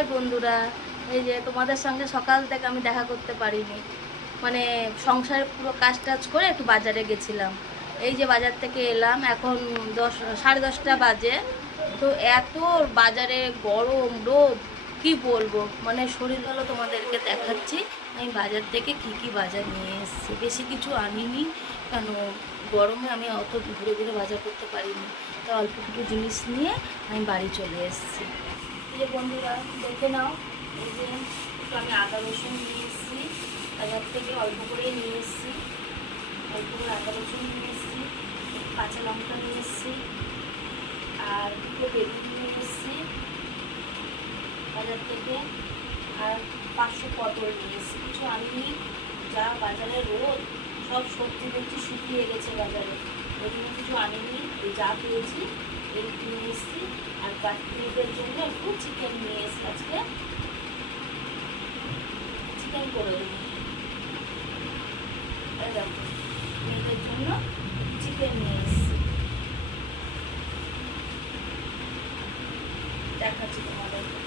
High বন্ধুরা, এই যে তোমাদের সঙ্গে সকাল থেকে আমি দেখা করতে পারিনি। মানে সংসারের পুরো কাজ টাজ করে একটু বাজারে গেছিলাম। এই যে বাজার থেকে এলাম, এখন দশ, সাড়ে দশটা বাজে। তো এত বাজারে গরম রোদ, কি বলব? মানে শরীর ভালো তোমাদেরকে দেখাচ্ছি। আমি বাজার থেকে কি কি বাজার নিয়ে এসেছি। বেশি কিছু আনিনি, কেন গরমে আমি অত ঘুরে ঘুরে বাজার করতে পারিনি। তো অল্প কিছু জিনিস নিয়ে আমি বাড়ি চলে এসেছি। যে বন্ধুরা, দেখে নাও, এই যে একটু আমি আদা রসুন নিয়ে এসেছি বাজার থেকে অল্প করেই নিয়ে এসেছি। অল্প করে আদা রসুন নিয়ে এসেছি, কাঁচা লঙ্কা নিয়ে এসেছি, আর দুটো বেগুন নিয়ে এসেছি। বাজার থেকে আর পাঁচশো পটল নিয়ে এসেছি। কিছু আনিনি, যা বাজারে রোদ সব সবজি দেখছি শুকিয়ে গেছে বাজারে। ওই জন্য কিছু আনিনি যা পেয়েছি এই নিয়ে এসেছি আর বাচ্চাদের জন্য একটু চিকেন নিয়ে এসেছি আজকে চিকেন করে দেবো দেখো মেয়েদের জন্য চিকেন নিয়ে এসেছি দেখাচ্ছি তোমাদেরকে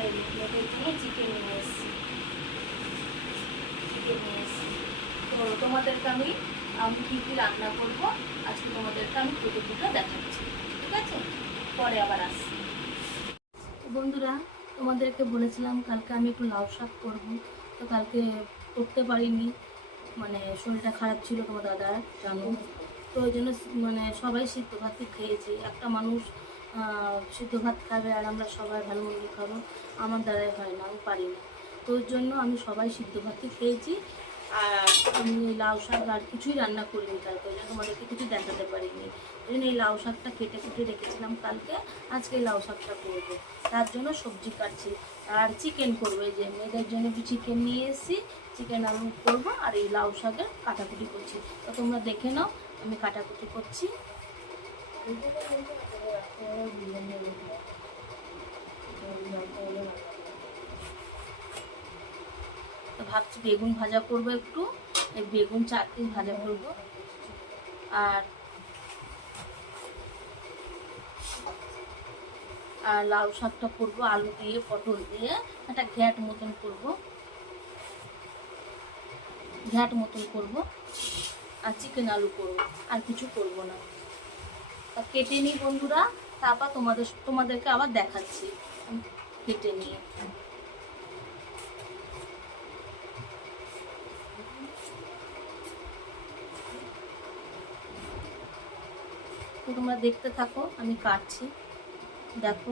এই মেয়েদের জন্য চিকেন নিয়ে এসেছি চিকেন নিয়ে এসেছি তো তোমাদেরকে আমি আমি কী কী রান্না করব? আজকে তোমাদেরকে আমি ফুটে দেখাচ্ছি। ঠিক আছে? পরে আবার আসছি। বন্ধুরা, তোমাদেরকে বলেছিলাম কালকে আমি একটু লাউ শাক করব। তো কালকে করতে পারিনি। মানে শরীরটা খারাপ ছিল তোমার দাদার, জানো? তো ওই জন্য মানে সবাই সিদ্ধ ভাতই খেয়েছি। একটা মানুষ সিদ্ধ ভাত খাবে আর আমরা সবাই ভালো মন্দ খাব, আমার দ্বারাই হয় না, আমি পারি না। তো ওর জন্য আমি সবাই সিদ্ধ ভাতই খেয়েছি। আর আমি লাউ শাক আর কিছুই রান্না করিনি কালকে ওই জন্য তোমাদেরকে কিছু দেখাতে পারিনি ওই জন্য এই লাউ শাকটা কেটে কুটে রেখেছিলাম কালকে আজকে লাউ শাকটা করব তার জন্য সবজি কাটছি আর চিকেন করব এই যে মেয়েদের জন্য একটু চিকেন নিয়ে এসেছি চিকেন আলু করব আর এই লাউ শাকের কাটাকুটি করছি তো তোমরা দেখে নাও আমি কাটাকুটি করছি তো ভাবছি বেগুন ভাজা করব একটু। বেগুন চার পিস ভাজা করব। আর আর লাউ শাকটা করব, আলু দিয়ে, পটল দিয়ে, একটা ঘ্যাট মতন করব। ঘ্যাট মতন করব, আর চিকেন আলু করব, আর কিছু করব না। তা কেটে নিই বন্ধুরা, তারপর তোমাদের, তোমাদেরকে আবার দেখাচ্ছি, কেটে নিয়ে। তো তোমরা দেখতে থাকো, আমি কাটছি। দেখো।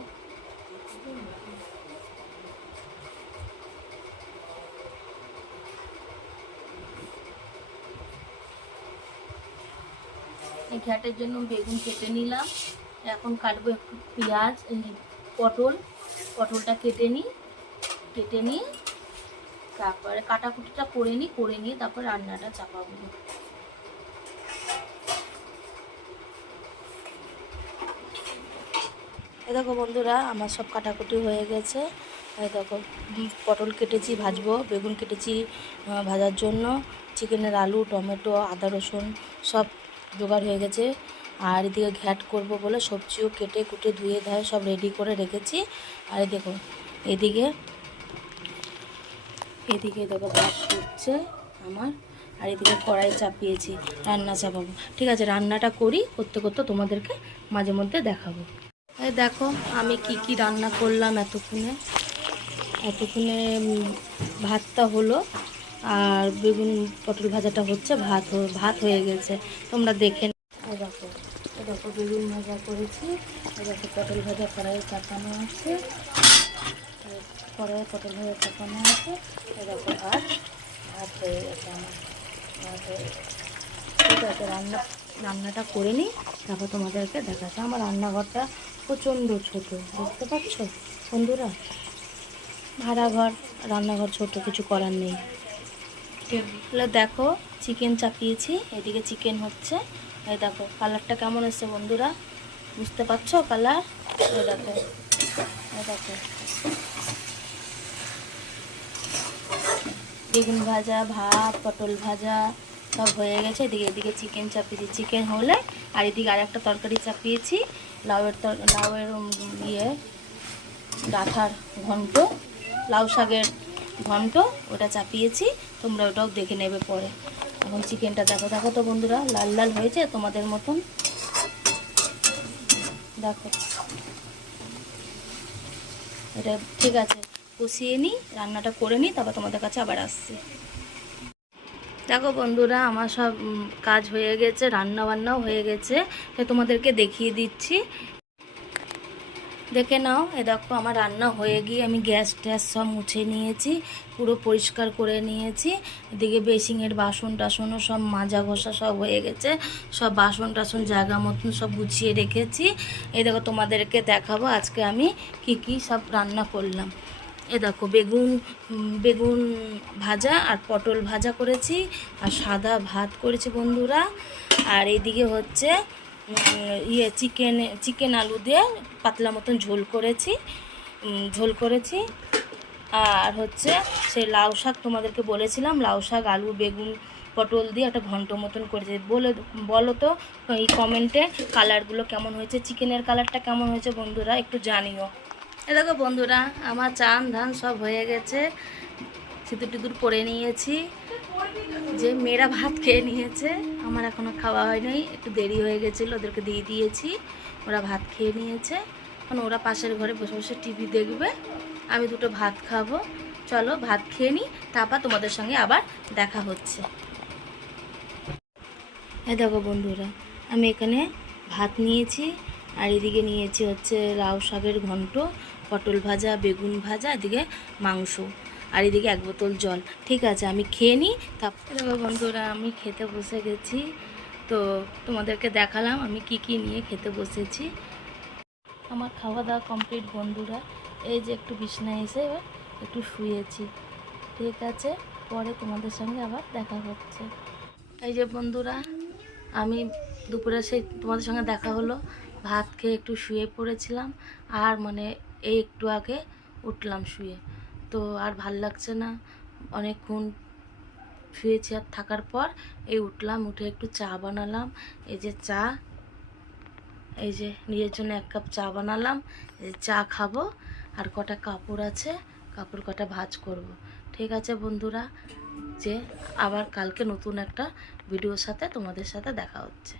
এই ঘ্যাটের জন্য বেগুন কেটে নিলাম। এখন কাটবো একটু পেঁয়াজ পটল। পটলটা কেটে নিই, কেটে নিয়ে তারপরে কাটাকুটিটা করে নিই, করে নিয়ে তারপর রান্নাটা চাপাবো। দেখো বন্ধুরা, আমার সব কাটাকুটি হয়ে গেছে। দেখো পটল কেটেছি, ভাজবো, বেগুন কেটেছি ভাজার জন্য। চিকেনের আলু, টমেটো, আদা, রসুন সব জোগাড় হয়ে গেছে। আর এদিকে ঘ্যাট করব বলে সবজিও কেটে কুটে ধুয়ে ধায়ে সব রেডি করে রেখেছি। আর দেখো, এদিকে এদিকে দেখো ভাত ফুটছে আমার। আর এদিকে কড়াই চাপিয়েছি, রান্না চাপাবো। ঠিক আছে, রান্নাটা করি, করতে করতে তোমাদেরকে মাঝে মধ্যে দেখাবো। দেখো, আমি কি কি রান্না করলাম এতক্ষণে। এতক্ষণে ভাতটা হলো, আর বেগুন পটল ভাজাটা হচ্ছে, ভাত ভাত হয়ে গেছে। তোমরা দেখে দেখো দেখো বেগুন ভাজা করেছি। দেখো পটল ভাজা, কড়াইয়ে চাপানো আছে। কড়াইয়ে পটল ভাজা চাপানো আছে। দেখো ভাত ভাত হয়ে গেছে আমার। রান্না, রান্নাটা করে নিই। তারপর তোমাদেরকে দেখাচ্ছি। আমার রান্নাঘরটা প্রচণ্ড ছোট, বুঝতে পারছ? বন্ধুরা ভাড়া ঘর রান্নাঘর ছোট, কিছু করার নেই। তাহলে দেখো চিকেন চাপিয়েছি, এদিকে চিকেন হচ্ছে। এই দেখো কালারটা কেমন এসছে বন্ধুরা? বুঝতে পারছ কালার দেখো দেখো। বেগুন ভাজা, ভাত, পটল ভাজা, সব হয়ে গেছে। এদিকে এদিকে চিকেন চাপিয়েছি। চিকেন হলে আর এদিকে আর একটা তরকারি চাপিয়েছি। লাউয়ের লাউয়ের ইয়ে ডাঁটার ঘন্ট, লাউ শাকের ঘন্ট, ওটা চাপিয়েছি, তোমরা ওটাও দেখে নেবে পরে। এখন চিকেনটা দেখো দেখো তো বন্ধুরা, লাল লাল হয়েছে, তোমাদের মতন। দেখো। এটা ঠিক আছে, কষিয়ে নিই রান্নাটা করে নিই তারপর তোমাদের কাছে আবার আসছি। দেখো বন্ধুরা, আমার সব কাজ হয়ে গেছে রান্না বান্নাও হয়ে গেছে, তো তোমাদেরকে দেখিয়ে দিচ্ছি। দেখে নাও, এ দেখো আমার রান্না হয়ে গিয়ে আমি গ্যাস ট্যাস সব মুছে নিয়েছি, পুরো পরিষ্কার করে নিয়েছি। এদিকে বেসিংয়ের বাসন টাসনও সব মাজা ঘষা সব হয়ে গেছে, সব বাসন টাসন জায়গা মতন সব গুছিয়ে রেখেছি। এই দেখো তোমাদেরকে দেখাবো আজকে আমি কি কি সব রান্না করলাম। এ দেখো, বেগুন বেগুন ভাজা আর পটল ভাজা করেছি আর সাদা ভাত করেছি বন্ধুরা। আর এদিকে হচ্ছে ইয়ে চিকেন চিকেন আলু দিয়ে পাতলা মতন ঝোল করেছি ঝোল করেছি। আর হচ্ছে, সেই লাউ শাক তোমাদেরকে বলেছিলাম, লাউ শাক, আলু, বেগুন, পটল দিয়ে একটা ঘন্ট মতন করেছে। বলে, বলো তো, এই কমেন্টে কালারগুলো কেমন হয়েছে, চিকেনের কালারটা কেমন হয়েছে বন্ধুরা, একটু জানিও। এ দেখো বন্ধুরা, আমার চান ধান সব হয়ে গেছে। সিঁদুর টিঁদুর পরে নিয়েছি। যে মেয়েরা ভাত খেয়ে নিয়েছে, আমার এখনও খাওয়া হয়নি। একটু দেরি হয়ে গেছিল, ওদেরকে দিয়ে দিয়েছি। ওরা ভাত খেয়ে নিয়েছে। এখন ওরা পাশের ঘরে বসে বসে টিভি দেখবে। আমি দুটো ভাত খাব। চলো ভাত খেয়ে নিই তারপর তোমাদের সঙ্গে আবার দেখা হচ্ছে। হ্যাঁ দেখো বন্ধুরা, আমি এখানে ভাত নিয়েছি। আর এদিকে নিয়েছি হচ্ছে লাউ শাকের ঘন্ট, পটল ভাজা, বেগুন ভাজা, এদিকে মাংস, আর এদিকে এক বোতল জল। ঠিক আছে, আমি খেয়ে নিই তারপরে বন্ধুরা, আমি খেতে বসে গেছি। তো তোমাদেরকে দেখালাম আমি কি কি নিয়ে খেতে বসেছি। আমার খাওয়া দাওয়া কমপ্লিট বন্ধুরা। এই যে একটু বিছনায় এসে এবার একটু শুয়েছি। ঠিক আছে, পরে তোমাদের সঙ্গে আবার দেখা হচ্ছে। এই যে বন্ধুরা, আমি দুপুরে সেই তোমাদের সঙ্গে দেখা হলো। ভাত খেয়ে একটু শুয়ে পড়েছিলাম আর মানে এই একটু আগে উঠলাম শুয়ে। তো আর ভালো লাগছে না। অনেকক্ষণ শুয়েছি আর থাকার পর এই উঠলাম, উঠে একটু চা বানালাম। এই যে চা, এই যে নিজের জন্য এক কাপ চা বানালাম। চা খাব আর কটা কাপড় আছে, কাপড় কটা ভাজ করব। ঠিক আছে বন্ধুরা, যে আবার কালকে নতুন একটা ভিডিওর সাথে তোমাদের সাথে দেখা হচ্ছে।